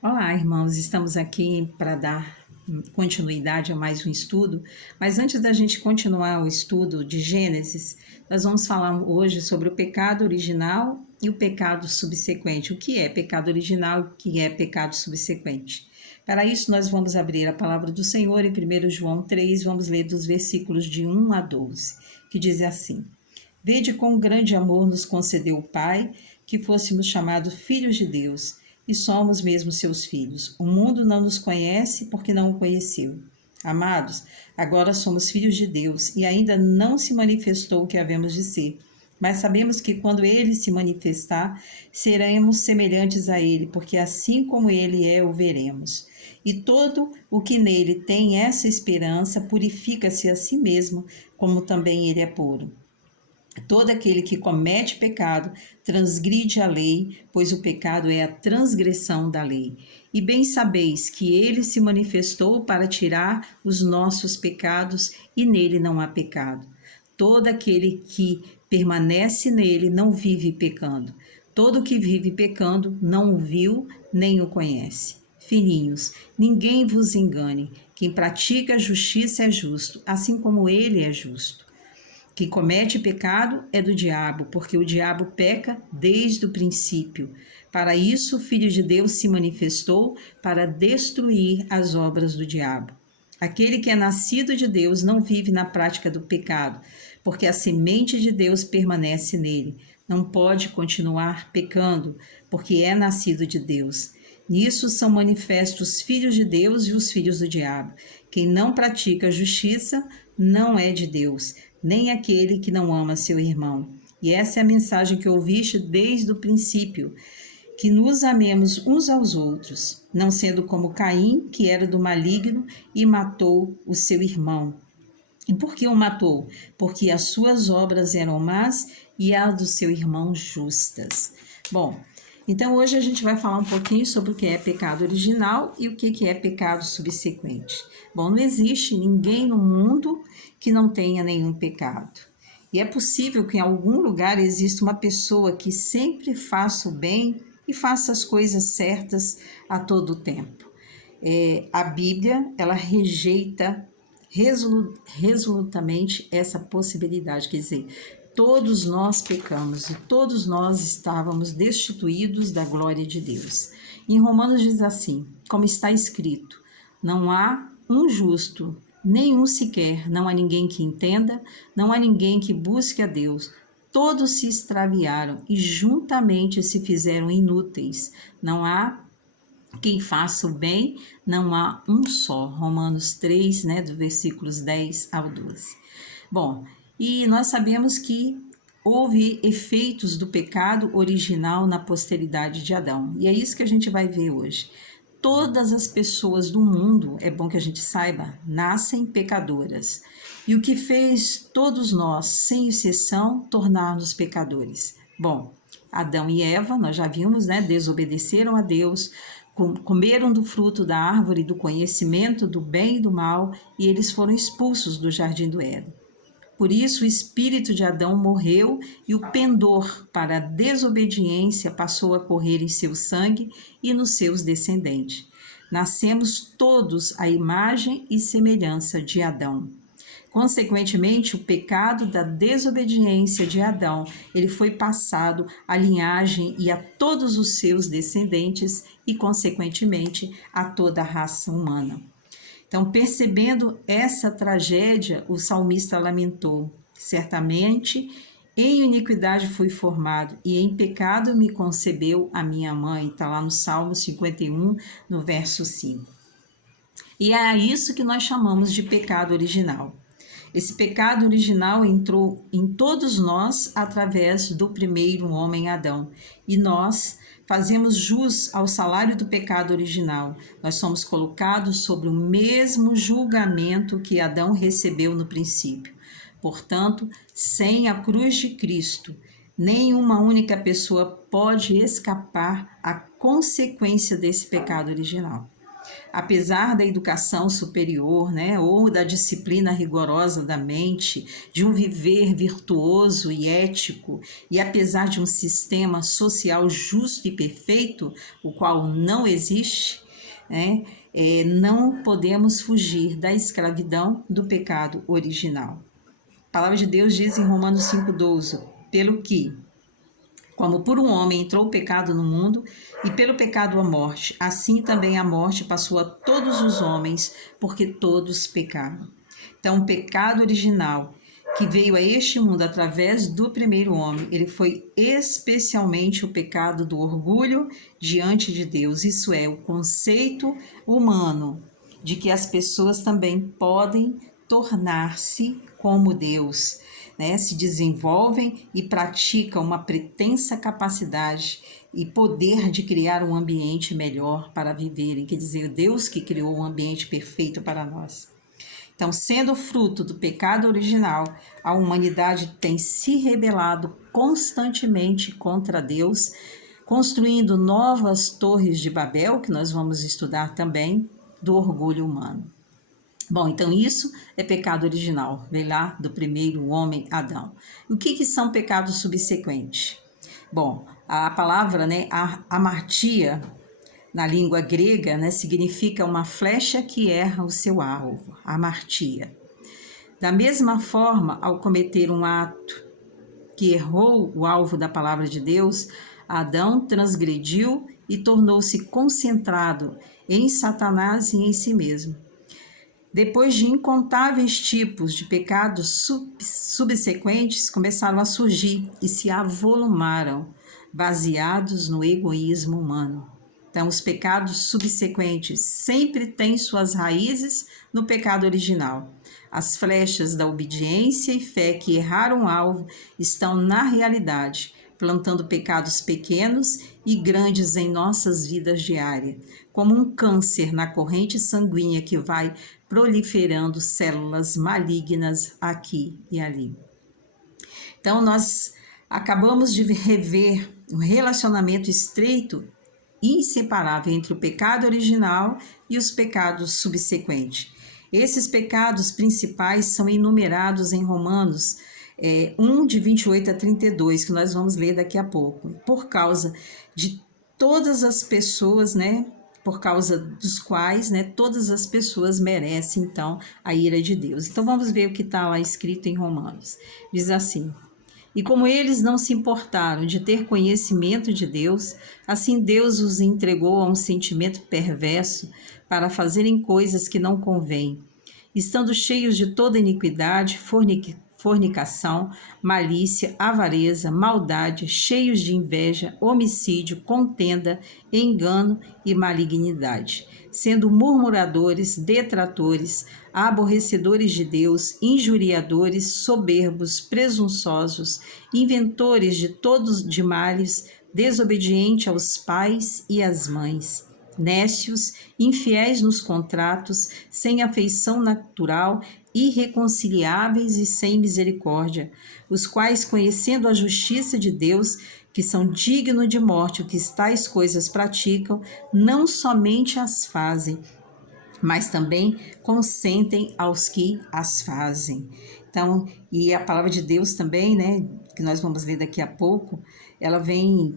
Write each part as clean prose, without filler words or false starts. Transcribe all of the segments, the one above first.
Olá, irmãos, estamos aqui para dar continuidade a mais um estudo, mas antes da gente continuar o estudo de Gênesis, nós vamos falar hoje sobre o pecado original e o pecado subsequente. O que é pecado original e o que é pecado subsequente? Para isso, nós vamos abrir a palavra do Senhor em 1 João 3, vamos ler dos versículos de 1 a 12, que diz assim: Vede quão grande amor nos concedeu o Pai, que fôssemos chamados filhos de Deus, e somos mesmo seus filhos. O mundo não nos conhece porque não o conheceu. Amados, agora somos filhos de Deus e ainda não se manifestou o que havemos de ser. Mas sabemos que quando ele se manifestar, seremos semelhantes a ele, porque assim como ele é, o veremos. E todo o que nele tem essa esperança purifica-se a si mesmo, como também ele é puro. Todo aquele que comete pecado transgride a lei, pois o pecado é a transgressão da lei. E bem sabeis que ele se manifestou para tirar os nossos pecados, e nele não há pecado. Todo aquele que permanece nele não vive pecando. Todo que vive pecando não o viu nem o conhece. Filhinhos, ninguém vos engane. Quem pratica a justiça é justo, assim como ele é justo. Quem comete pecado é do diabo, porque o diabo peca desde o princípio. Para isso, o Filho de Deus se manifestou para destruir as obras do diabo. Aquele que é nascido de Deus não vive na prática do pecado, porque a semente de Deus permanece nele. Não pode continuar pecando, porque é nascido de Deus. Nisso são manifestos os filhos de Deus e os filhos do diabo. Quem não pratica a justiça não é de Deus, nem aquele que não ama seu irmão. E essa é a mensagem que ouviste desde o princípio, que nos amemos uns aos outros, não sendo como Caim, que era do maligno e matou o seu irmão. E por que o matou? Porque as suas obras eram más e as do seu irmão justas. Bom, então hoje a gente vai falar um pouquinho sobre o que é pecado original e o que é pecado subsequente. Bom, não existe ninguém no mundo que não tenha nenhum pecado. E é possível que em algum lugar exista uma pessoa que sempre faça o bem e faça as coisas certas a todo o tempo. A Bíblia, ela rejeita resolutamente essa possibilidade, quer dizer, todos nós pecamos e todos nós estávamos destituídos da glória de Deus. Em Romanos diz assim, como está escrito, não há um justo, nenhum sequer, não há ninguém que entenda, não há ninguém que busque a Deus. Todos se extraviaram e juntamente se fizeram inúteis. Não há quem faça o bem, não há um só. Romanos 3, né, dos versículos 10 ao 12. Bom, e nós sabemos que houve efeitos do pecado original na posteridade de Adão. E é isso que a gente vai ver hoje. Todas as pessoas do mundo, é bom que a gente saiba, nascem pecadoras. E o que fez todos nós, sem exceção, tornar-nos pecadores? Bom, Adão e Eva, nós já vimos, né, desobedeceram a Deus, comeram do fruto da árvore do conhecimento do bem e do mal, e eles foram expulsos do jardim do Éden. Por isso, o espírito de Adão morreu e o pendor para a desobediência passou a correr em seu sangue e nos seus descendentes. Nascemos todos à imagem e semelhança de Adão. Consequentemente, o pecado da desobediência de Adão, ele foi passado à linhagem e a todos os seus descendentes e, consequentemente, a toda a raça humana. Então, percebendo essa tragédia, o salmista lamentou: certamente em iniquidade fui formado e em pecado me concebeu a minha mãe. Está lá no Salmo 51, no verso 5. E é isso que nós chamamos de pecado original. Esse pecado original entrou em todos nós através do primeiro homem Adão. E nós fazemos jus ao salário do pecado original. Nós somos colocados sobre o mesmo julgamento que Adão recebeu no princípio. Portanto, sem a cruz de Cristo, nenhuma única pessoa pode escapar à consequência desse pecado original. Apesar da educação superior, né, ou da disciplina rigorosa da mente, de um viver virtuoso e ético, e apesar de um sistema social justo e perfeito, o qual não existe, né, não podemos fugir da escravidão do pecado original. A palavra de Deus diz em Romanos 5,12, pelo que, como por um homem entrou o pecado no mundo, e pelo pecado a morte, assim também a morte passou a todos os homens, porque todos pecaram. Então, o pecado original, que veio a este mundo através do primeiro homem, ele foi especialmente o pecado do orgulho diante de Deus. Isso é, o conceito humano de que as pessoas também podem tornar-se como Deus, né? Se desenvolvem e praticam uma pretensa capacidade e poder de criar um ambiente melhor para viverem, quer dizer, Deus que criou um ambiente perfeito para nós. Então, sendo fruto do pecado original, a humanidade tem se rebelado constantemente contra Deus, construindo novas torres de Babel, que nós vamos estudar também, do orgulho humano. Bom, então isso é pecado original, vem lá do primeiro homem, Adão. O que são pecados subsequentes? Bom, a palavra, né, amartia, na língua grega, né, significa uma flecha que erra o seu alvo, amartia. Da mesma forma, ao cometer um ato que errou o alvo da palavra de Deus, Adão transgrediu e tornou-se concentrado em Satanás e em si mesmo. Depois de incontáveis tipos de pecados subsequentes, começaram a surgir e se avolumaram, baseados no egoísmo humano. Então, os pecados subsequentes sempre têm suas raízes no pecado original. As flechas da obediência e fé que erraram o alvo estão na realidade, plantando pecados pequenos e grandes em nossas vidas diárias, como um câncer na corrente sanguínea que vai proliferando células malignas aqui e ali. Então, nós acabamos de rever um relacionamento estreito e inseparável entre o pecado original e os pecados subsequentes. Esses pecados principais são enumerados em Romanos 1, de 28 a 32, que nós vamos ler daqui a pouco. Por causa de todas as pessoas, né? Por causa dos quais, né, todas as pessoas merecem, então, a ira de Deus. Então, vamos ver o que está lá escrito em Romanos. Diz assim: e como eles não se importaram de ter conhecimento de Deus, assim Deus os entregou a um sentimento perverso para fazerem coisas que não convêm, estando cheios de toda iniquidade, fornicação, malícia, avareza, maldade, cheios de inveja, homicídio, contenda, engano e malignidade, sendo murmuradores, detratores, aborrecedores de Deus, injuriadores, soberbos, presunçosos, inventores de todos de males, desobedientes aos pais e às mães, nécios, infiéis nos contratos, sem afeição natural, irreconciliáveis e sem misericórdia, os quais, conhecendo a justiça de Deus, que são dignos de morte, o que tais coisas praticam, não somente as fazem, mas também consentem aos que as fazem. Então, e a palavra de Deus também, né, que nós vamos ler daqui a pouco, ela vem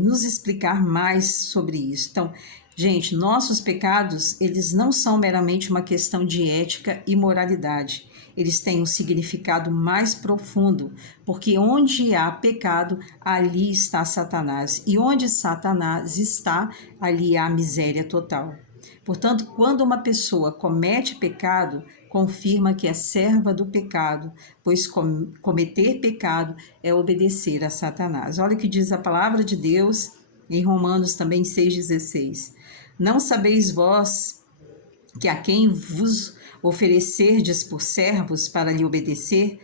nos explicar mais sobre isso. Então, gente, nossos pecados, eles não são meramente uma questão de ética e moralidade. Eles têm um significado mais profundo, porque onde há pecado, ali está Satanás. E onde Satanás está, ali há miséria total. Portanto, quando uma pessoa comete pecado, confirma que é serva do pecado, pois cometer pecado é obedecer a Satanás. Olha o que diz a palavra de Deus em Romanos também 6,16. Não sabeis vós que a quem vos oferecerdes por servos para lhe obedecer,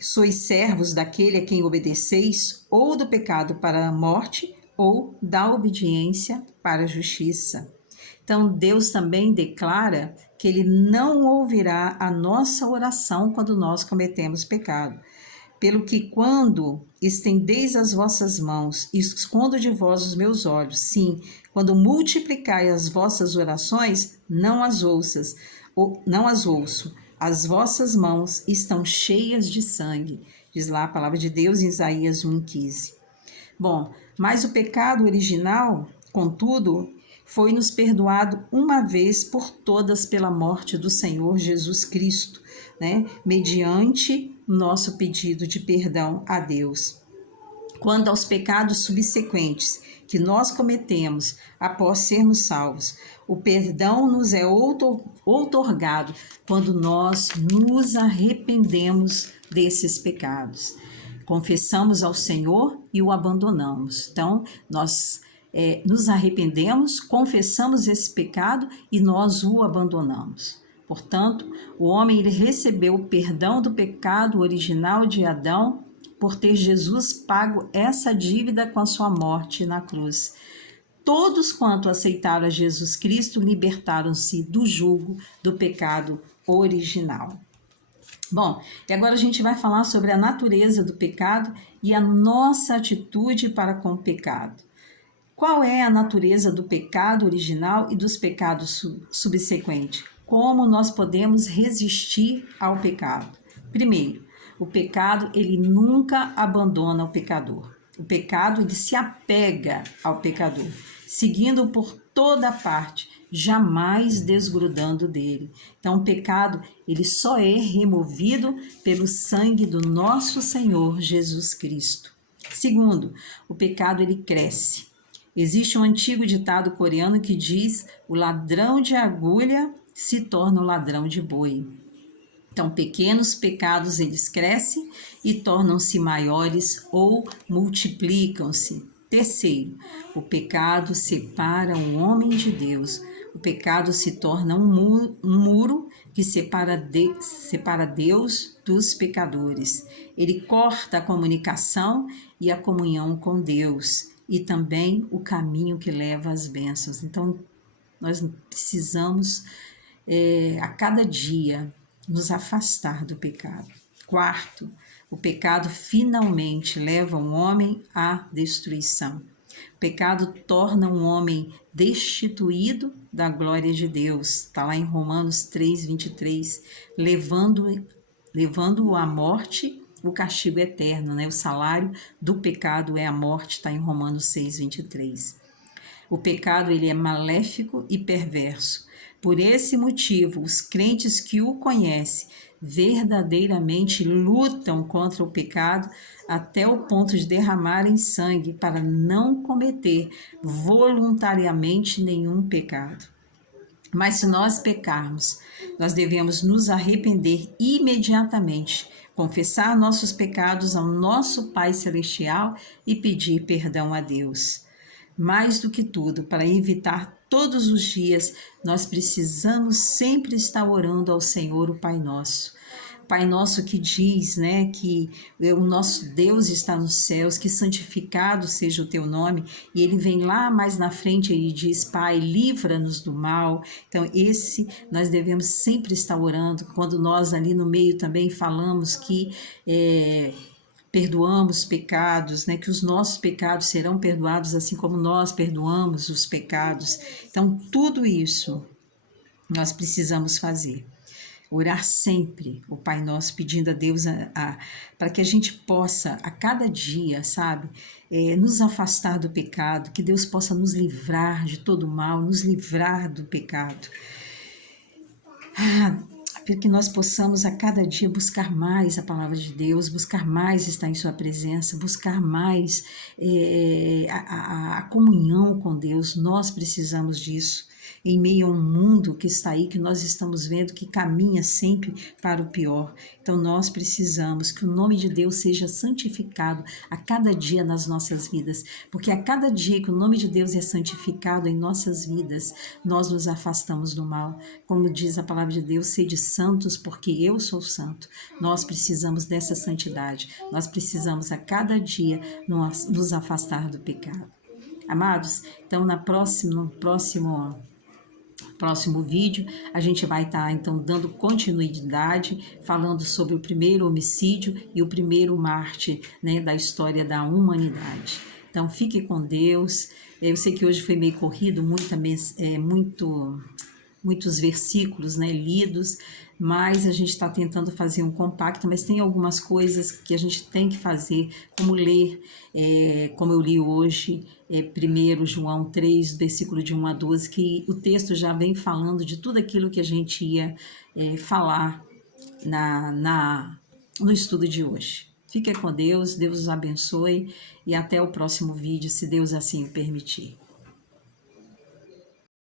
sois servos daquele a quem obedeceis, ou do pecado para a morte, ou da obediência para a justiça. Então, Deus também declara que Ele não ouvirá a nossa oração quando nós cometemos pecado. Pelo que quando estendeis as vossas mãos, escondo de vós os meus olhos. Sim, quando multiplicai as vossas orações, não as ouço. As vossas mãos estão cheias de sangue. Diz lá a palavra de Deus em Isaías 1,15. Bom, mas o pecado original, contudo, foi-nos perdoado uma vez por todas pela morte do Senhor Jesus Cristo, né? Mediante nosso pedido de perdão a Deus. Quanto aos pecados subsequentes que nós cometemos após sermos salvos, o perdão nos é outorgado quando nós nos arrependemos desses pecados. Confessamos ao Senhor e o abandonamos. Então, nós nos arrependemos, confessamos esse pecado e nós o abandonamos. Portanto, o homem ele recebeu o perdão do pecado original de Adão por ter Jesus pago essa dívida com a sua morte na cruz. Todos quanto aceitaram a Jesus Cristo libertaram-se do jugo do pecado original. Bom, e agora a gente vai falar sobre a natureza do pecado e a nossa atitude para com o pecado. Qual é a natureza do pecado original e dos pecados subsequentes? Como nós podemos resistir ao pecado? Primeiro, o pecado ele nunca abandona o pecador. O pecado ele se apega ao pecador, seguindo por toda parte, jamais desgrudando dele. Então, o pecado ele só é removido pelo sangue do nosso Senhor Jesus Cristo. Segundo, o pecado ele cresce. Existe um antigo ditado coreano que diz: o ladrão de agulha se torna o ladrão de boi. Então, pequenos pecados eles crescem e tornam-se maiores ou multiplicam-se. Terceiro, o pecado separa o homem de Deus. O pecado se torna um muro que separa Deus dos pecadores. Ele corta a comunicação e a comunhão com Deus e também o caminho que leva às bênçãos. Então, nós precisamos a cada dia nos afastar do pecado. Quarto, o pecado finalmente leva um homem à destruição. O pecado torna um homem destituído da glória de Deus. Está lá em Romanos 3:23, levando-o à morte, o castigo eterno, né? O salário do pecado é a morte, está em Romanos 6:23. O pecado ele é maléfico e perverso. Por esse motivo, os crentes que o conhecem verdadeiramente lutam contra o pecado até o ponto de derramarem sangue para não cometer voluntariamente nenhum pecado. Mas se nós pecarmos, nós devemos nos arrepender imediatamente, confessar nossos pecados ao nosso Pai Celestial e pedir perdão a Deus. Mais do que tudo, para evitar todos os dias, nós precisamos sempre estar orando ao Senhor, o Pai Nosso. Pai Nosso que diz, né, que o nosso Deus está nos céus, que santificado seja o teu nome, e ele vem lá mais na frente e diz: Pai, livra-nos do mal. Então nós devemos sempre estar orando. Quando nós ali no meio também falamos que perdoamos pecados, né? Que os nossos pecados serão perdoados assim como nós perdoamos os pecados. Então, tudo isso nós precisamos fazer. Orar sempre o Pai Nosso, pedindo a Deus para que a gente possa, a cada dia, sabe, nos afastar do pecado, que Deus possa nos livrar de todo o mal, nos livrar do pecado. Para que nós possamos a cada dia buscar mais a palavra de Deus, buscar mais estar em sua presença, buscar mais a comunhão com Deus. Nós precisamos disso em meio a um mundo que está aí, que nós estamos vendo que caminha sempre para o pior. Então nós precisamos que o nome de Deus seja santificado a cada dia nas nossas vidas, porque a cada dia que o nome de Deus é santificado em nossas vidas, nós nos afastamos do mal. Como diz a palavra de Deus, sede santos, porque eu sou santo. Nós precisamos dessa santidade, nós precisamos a cada dia nos afastar do pecado. Amados, então no próximo próximo vídeo, a gente vai estar, então, dando continuidade, falando sobre o primeiro homicídio e o primeiro mártir, né, da história da humanidade. Então, fique com Deus. Eu sei que hoje foi meio corrido, muitos versículos, né, lidos, mas a gente está tentando fazer um compacto, mas tem algumas coisas que a gente tem que fazer, como ler, como eu li hoje, 1 João 3, versículo de 1 a 12, que o texto já vem falando de tudo aquilo que a gente ia falar no estudo de hoje. Fique com Deus, Deus os abençoe e até o próximo vídeo, se Deus assim o permitir.